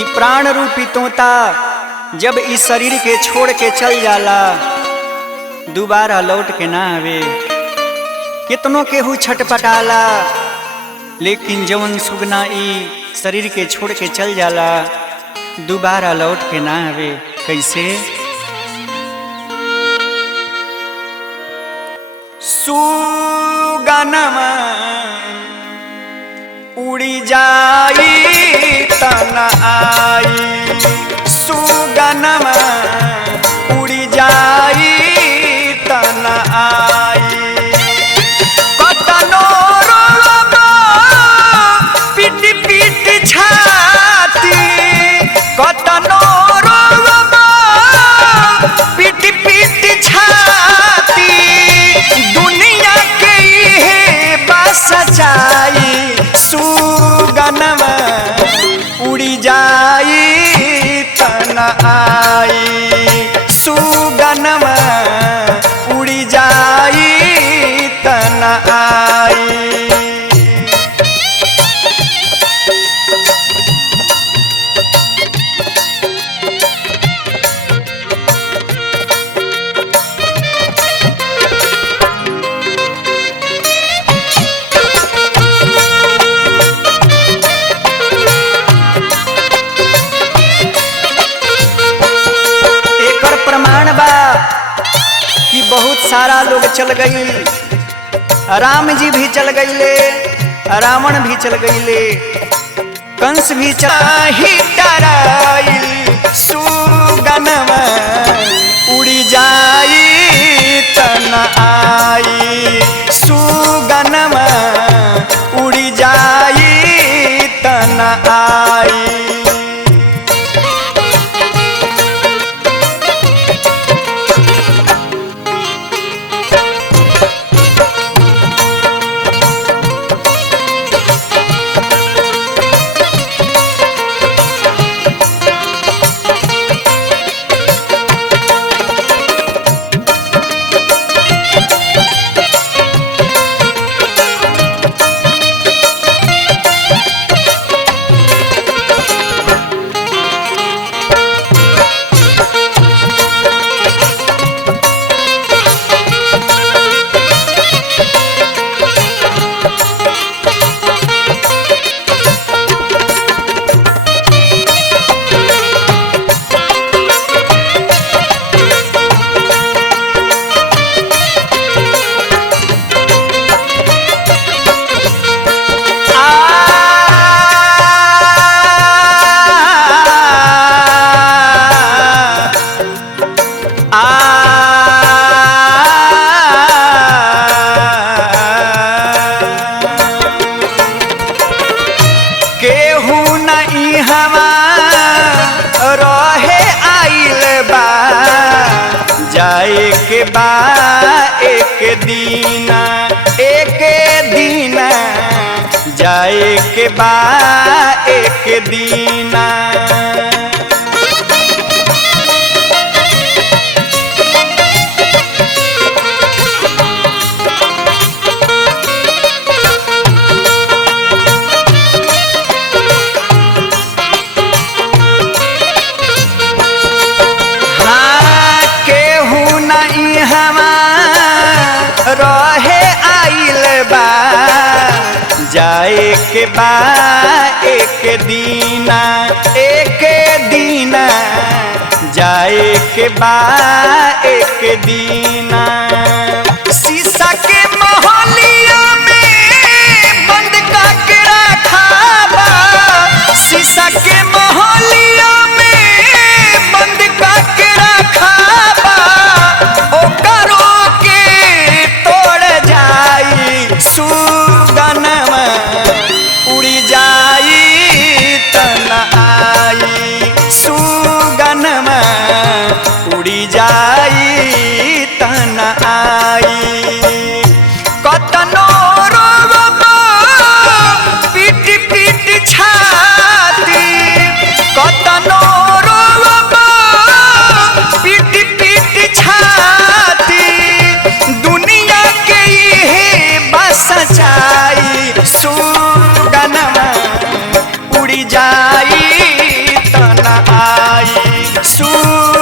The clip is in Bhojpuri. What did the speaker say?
ई प्राण रूपी तोता जब इस शरीर के छोड़ के चल जाला दोबारा लौट के ना आवे। कितनों केहू छटपटाला लेकिन जवन सुगना ई शरीर के छोड़ के चल जाला दोबारा लौट के ना आवे। कैसे? सुगनमा उड़ी जाई तना आई, सुगनमा उड़ी जाई तना आई। कतनो रोबो पीट पीट छाती, कतनो रोबो पीट पीट छाती। दुनिया के ये बस सच्चाई, सुगनमा उड़ी जाई तना आई, सुगनमा उड़ी जाई तना आई। प्रमाण बा कि बहुत सारा लोग चल गई, राम जी भी चल गईले, रावण भी चल गईले, कंस भी चाही डराई। सुगनमा उड़ी जाई तना आई, सुगनमा उड़ी जाई तना आई। केहू नहीं हवा रहे आइल बा, जाए के बा एक दीना, एक दीना जाए के बा एक दीना। रहे आइल बा, जाए के बा एक दीना, एक दीना जाए के बा एक दीना। शीशा के मोहलिया में बंद करके रखा बा, शीशा के मोहलिया में बंद करके रखा बा। ओकरो सुगनमा उड़ी जाई तना आई, सुगनमा उड़ी जाई तना आई। कतनो रोबो पीट पीट छाती, कतनो रोबो पीट पीट छाती। दुनिया के ये बस सच्चाई, सुगनमा उड़ी जाई आई। सूरज